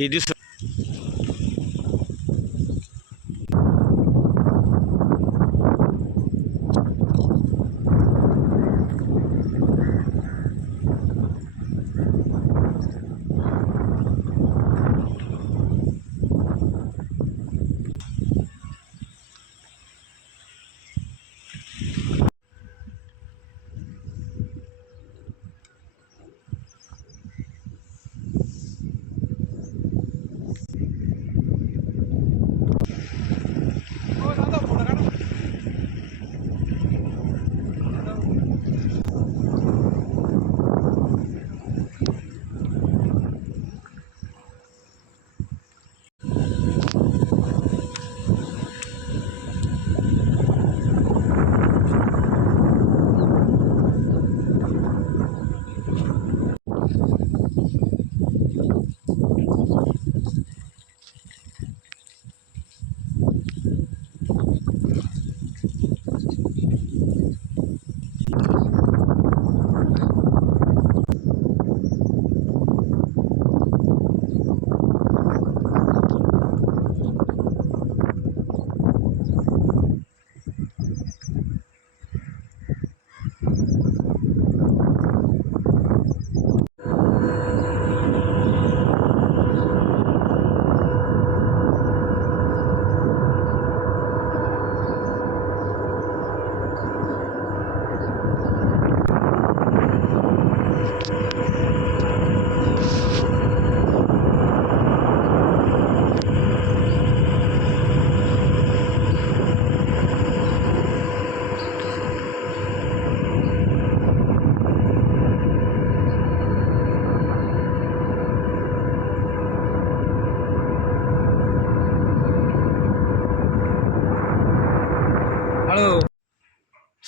ते दिस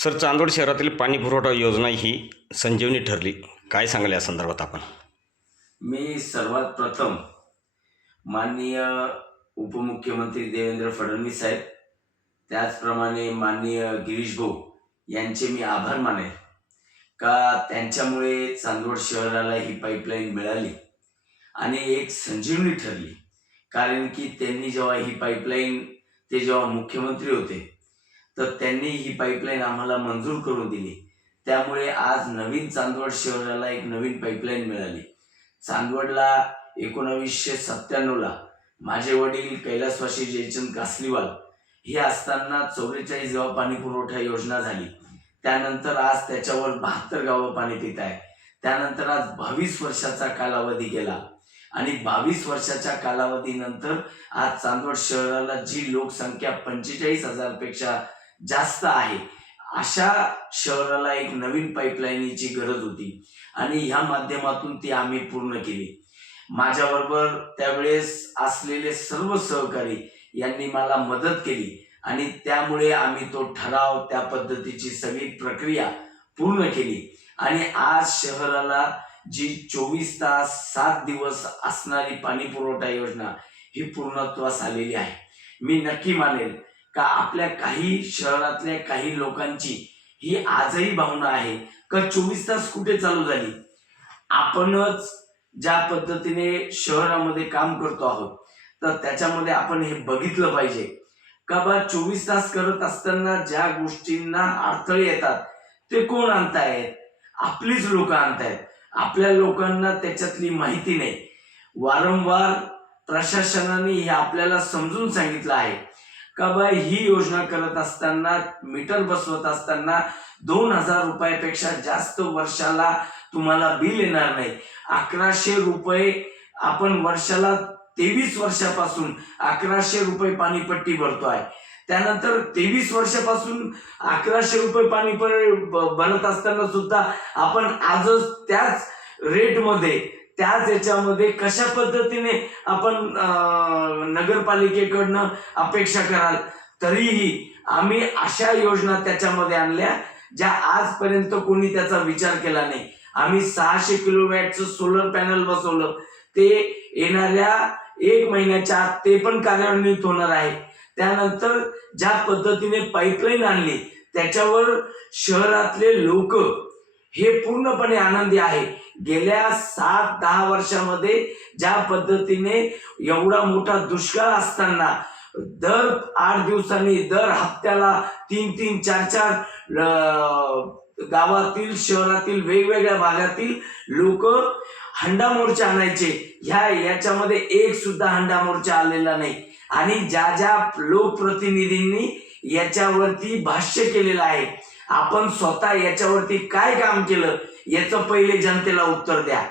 सर चांदोड शहरातील पाणी पुरवठा योजना ही संजीवनी ठरली. काय सांगले या संदर्भात आपण? मी सर्वात प्रथम माननीय उपमुख्यमंत्री देवेंद्र फडणवीस साहेब त्याचप्रमाणे माननीय गिरीश भाऊ यांचे मी आभार मानेल का त्यांच्यामुळे चांदवड शहराला ही पाईपलाईन मिळाली आणि एक संजीवनी ठरली. कारण की त्यांनी जेव्हा ही पाईपलाईन ते जेव्हा मुख्यमंत्री होते तर त्यांनी ही पाईपलाईन आम्हाला मंजूर करून दिली. त्यामुळे आज नवीन चांदवड शहराला एक नवीन पाईपलाईन मिळाली. चांदवडला एकोणावीसशे सत्त्याण्णवला माझे वडील कैलासवासी जयचंद कासलीवाल हे असताना चौवेचाळीस गाव पाणी पुरवठा योजना झाली. त्यानंतर आज त्याच्यावर बहात्तर गावं पाणी पित आहे. त्यानंतर आज बावीस वर्षाचा कालावधी गेला आणि बावीस वर्षाच्या कालावधीनंतर आज चांदवड शहराला जी लोकसंख्या पंचेचाळीस हजारपेक्षा जास्त आहे. अशा शहराला एक नवीन पाईपलाईनीची गरज होती. आणि ह्या माध्यमातून ती आम्ही पूर्ण केली. माझ्याबरोबर त्यावेळेस असलेले सर्व सहकारी यांनी मला मदत केली. आणि त्यामुळे आम्ही तो ठराव त्या पद्धतीची सगळी प्रक्रिया पूर्ण केली. आणि आज शहराला जी चोवीस तास सात दिवस असणारी पाणी पुरवठा योजना ही पूर्णत्वास आलेली आहे. मी नक्की मानेल का आपल्या काही शहरातल्या काही लोकांची ही आजही भावना आहे? का चोवीस तास कुठे चालू झाली? आपणच ज्या पद्धतीने शहरामध्ये काम करतो आहोत तर त्याच्यामध्ये आपण हे बघितलं पाहिजे. का बा चोवीस तास करत असताना ज्या गोष्टींना अडथळे येतात ते कोण आणतायत? आपलीच लोक आणतायत. आपल्या लोकांना त्याच्यातली माहिती नाही. वारंवार प्रशासनाने हे आपल्याला समजून सांगितलं आहे. का बा ही योजना करत असताना मीटर बसवत असताना दोन हजार रुपयापेक्षा जास्त वर्षाला तुम्हाला बिल येणार नाही. अकराशे रुपये आपण वर्षाला तेवीस वर्षापासून अकराशे रुपये पाणीपट्टी भरतो आहे. त्यानंतर तेवीस वर्षापासून अकराशे रुपये पाणी भरत असताना सुद्धा आपण आजच त्याच रेटमध्ये त्याच याच्यामध्ये कशा पद्धतीने आपण नगरपालिकेकडनं अपेक्षा कराल तरीही आम्ही अशा योजना त्याच्यामध्ये आणल्या ज्या आजपर्यंत कोणी त्याचा विचार केला नाही. आम्ही सहाशे किलोवॅटचं सोलर पॅनल बसवलं. ते येणाऱ्या एक महिन्याच्या आत ते पण कार्यान्वित होणार आहे. त्यानंतर ज्या पद्धतीने पाईपलाईन आणली त्याच्यावर शहरातले लोक हे पूर्णपणे आनंदी आहे. गेल्या सात दहा वर्षामध्ये ज्या पद्धतीने एवढा मोठा दुष्काळ असताना दर आठ दिवसांनी दर हप्त्याला तीन तीन चार चार अं, गावातील शहरातील वेगवेगळ्या भागातील लोक हंडा मोर्चा आणायचे. ह्या याच्यामध्ये एक सुद्धा हंडा मोर्चा आलेला नाही. आणि ज्या ज्या लोकप्रतिनिधींनी याच्यावरती भाष्य केलेलं आहे आपण स्वतः याच्यावरती काय काम केलं? याचं पहिले जनतेला उत्तर द्या.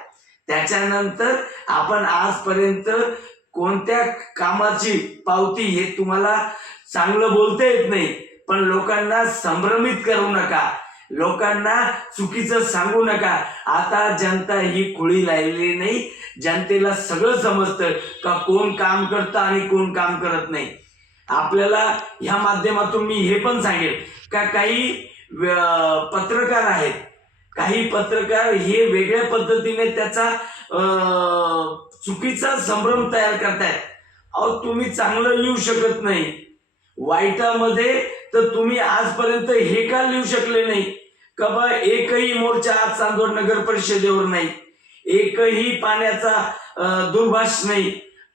त्याच्यानंतर आपण आजपर्यंत कोणत्या कामाची पावती हे तुम्हाला चांगलं बोलता येत नाही पण लोकांना संभ्रमित करू नका. लोकांना चुकीचं सांगू नका. आता जनता ही खुळी राहिलेली नाही. जनतेला सगळं समजतं का कोण काम करतं आणि कोण काम करत नाही. आपल्याला ह्या माध्यमातून मी हे पण सांगेल का काही पत्रकार आहेत काही पत्रकार हे वेगळ्या पद्धतीने त्याचा अं, चुकीचा संभ्रम तयार करतायत. अहो तुम्ही चांगलं लिहू शकत नाही. वाईटामध्ये तर तुम्ही आजपर्यंत हे का लिहू शकले नाही? का बा एकही मोर्चा आज चांदवड नगर परिषदेवर नाही? एकही पाण्याचा दुर्भाष नाही.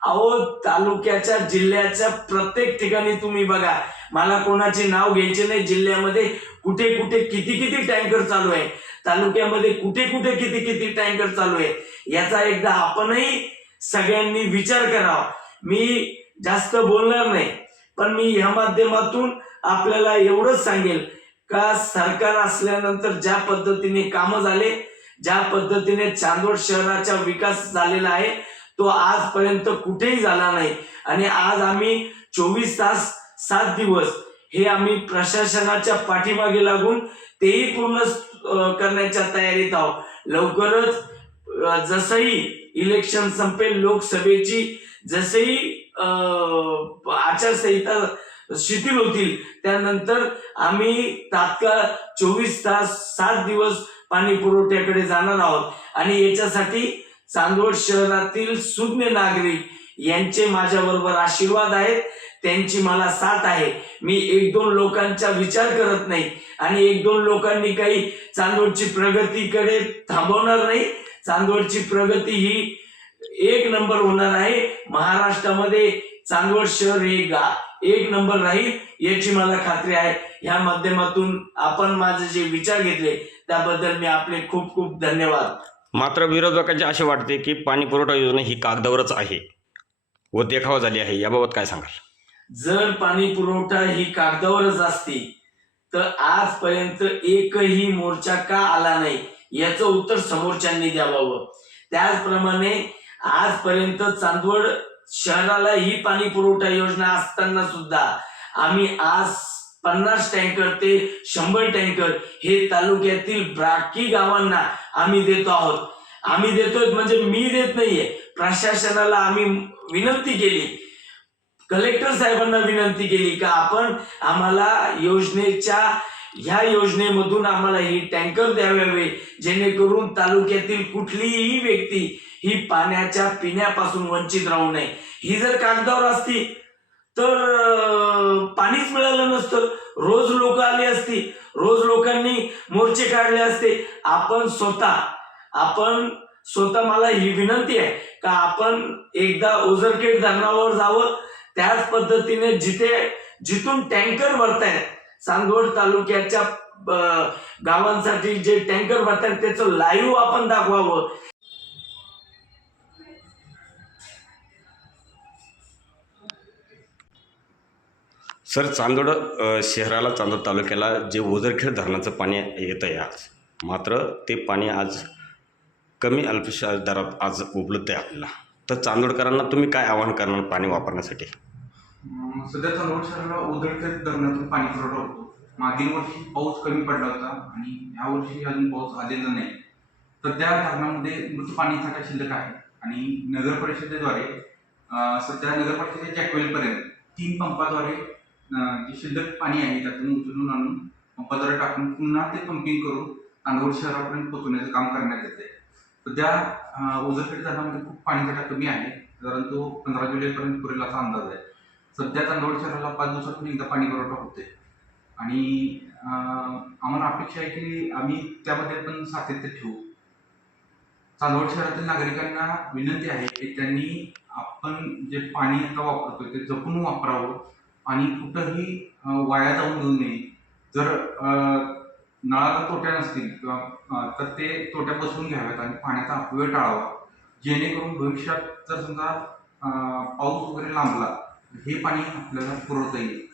अहो तालुक्याच्या जिल्ह्याच्या प्रत्येक ठिकाणी तुम्ही बघा. मला कोणाचे नाव घ्यायचे नाही. जिल्ह्यामध्ये कुठे कुठे किती किती टँकर चालू आहे? तालुक्यामध्ये कुठे कुठे किती किती टँकर चालू आहे? याचा एकदा आपणही सगळ्यांनी विचार करावा. मी जास्त बोलणार नाही पण मी ह्या माध्यमातून आपल्याला एवढंच सांगेल का सरकार असल्यानंतर ज्या पद्धतीने कामं झाले ज्या पद्धतीने चांदवड शहराचा विकास झालेला आहे तो आजपर्यंत कुठेही झाला नाही. आणि आज आम्ही चोवीस तास सात दिवस हे आम्ही प्रशासनाच्या पाठीमागे लागून तेही पूर्ण करण्याच्या तयारीत आहोत. लवकरच जसंही इलेक्शन संपेल लोकसभेची जसंही अं, आचारसंहिता शिथिल होतील त्यानंतर आम्ही तात्काळ चोवीस तास सात दिवस पाणी पुरवठ्याकडे जाणार आहोत. आणि याच्यासाठी चांदवड शहरातील सुज्ञ नागरिक यांचे माझ्याबरोबर आशीर्वाद आहेत त्यांची मला साथ आहे. मी एक दोन लोकांचा विचार करत नाही आणि एक दोन लोकांनी काही चांदवडची प्रगतीकडे थांबवणार नाही. चांदवडची प्रगती ही एक नंबर होणार आहे. महाराष्ट्रामध्ये चांदवड शहर हे गा एक नंबर राहील याची मला खात्री आहे. ह्या माध्यमातून आपण माझे जे विचार घेतले त्याबद्दल मी आपले खूप खूप धन्यवाद. मात्र विरोधकांचे असे वाटते की पाणी पुरवठा योजना ही कागदावरच आहे. व देखावा झाली आहे. याबाबत काय सांगाल? जर पाणी पुरवठा ही कागदावरच असती तर आजपर्यंत एकही मोर्चा का आला नाही? याचं उत्तर समोरच्यांनी द्यावं. त्याचप्रमाणे आजपर्यंत चांदवड शहराला ही पाणी पुरवठा योजना असताना सुद्धा आम्ही आज पन्नास टँकर ते शंभर टँकर हे तालुक्यातील बाकी गावांना आम्ही देतो आहोत. आम्ही देतोय म्हणजे मी देत नाहीये. प्रशासनाला आम्ही विनंती केली. कलेक्टर साहेबांना विनंती केली का आपण आम्हाला योजनेच्या ह्या योजनेमधून आम्हाला ही टँकर द्यावे जेणेकरून तालुक्यातील कुठलीही व्यक्ती ही पाण्याच्या पिण्यापासून वंचित राहू नये. ही जर कागदावर असती तर पाणीच मिळालं नसतं. रोज लोक आली असती रोज लोकांनी मोर्चे काढले असते. आपण स्वतः आपण स्वतः मला ही विनंती आहे तर आपण एकदा ओझरखेड धरणावर जावं. त्याच पद्धतीने जिथे जिथून टँकर भरतायत चांदवड तालुक्याच्या गावांसाठी जे टँकर भरतायत त्याचं लाईव्ह आपण दाखवावं. सर चांदोड शहराला चांदोड तालुक्याला जे ओझरखेड धरणाचं पाणी येतं आहे आज मात्र ते पाणी आज कमी अल्पशा दरात आज उपलब्ध आहे आपल्याला. तर चांदोडकरांना तुम्ही काय आवाहन करणार पाणी वापरण्यासाठी? सध्या चांदवड शहराला उदळखेड धरणातून पाणी पुरवठा होतो. मागील वर्षी पाऊस कमी पडला होता आणि ह्या वर्षी अजून पाऊस आलेला नाही. सध्या धरणामध्ये मृत पाणी साठा शिल्लक आहे आणि नगर परिषदेद्वारे सध्या नगर परिषदेच्या ॲक्वेलपर्यंत तीन पंपाद्वारे जे शिल्लक पाणी आहे त्यातून उचलून आणून पंपाद्वारे टाकून पुन्हा ते पंपिंग करून चांदवड शहरापर्यंत पोहोचवण्याचं काम करण्यात येते सध्या अं, ओझरखेड धरणामध्ये खूप पाणीसाठा कमी आहे कारण तो पंधरा जुलैपर्यंत पुरेल असा अंदाज आहे. सध्या चांदवड शहराला पाच दिवसातून एकदा पाणी पुरवठा होते आणि आम्हाला अपेक्षा आहे की आम्ही त्यामध्ये पण सातत्य ठेवू. चांदवड शहरातील नागरिकांना विनंती आहे की त्यांनी आपण जे पाणी आता वापरतो ते जपून वापरावं आणि कुठंही वाया जाऊन देऊ नये. जर नळाला तोट्या नसतील किंवा तर ते तोट्या बसवून घ्याव्यात आणि पाण्याचा अपव्यय टाळावा. जेणेकरून भविष्यात जर समजा पाऊस वगैरे लांबला हे पाणी आपल्याला पुरवता येईल.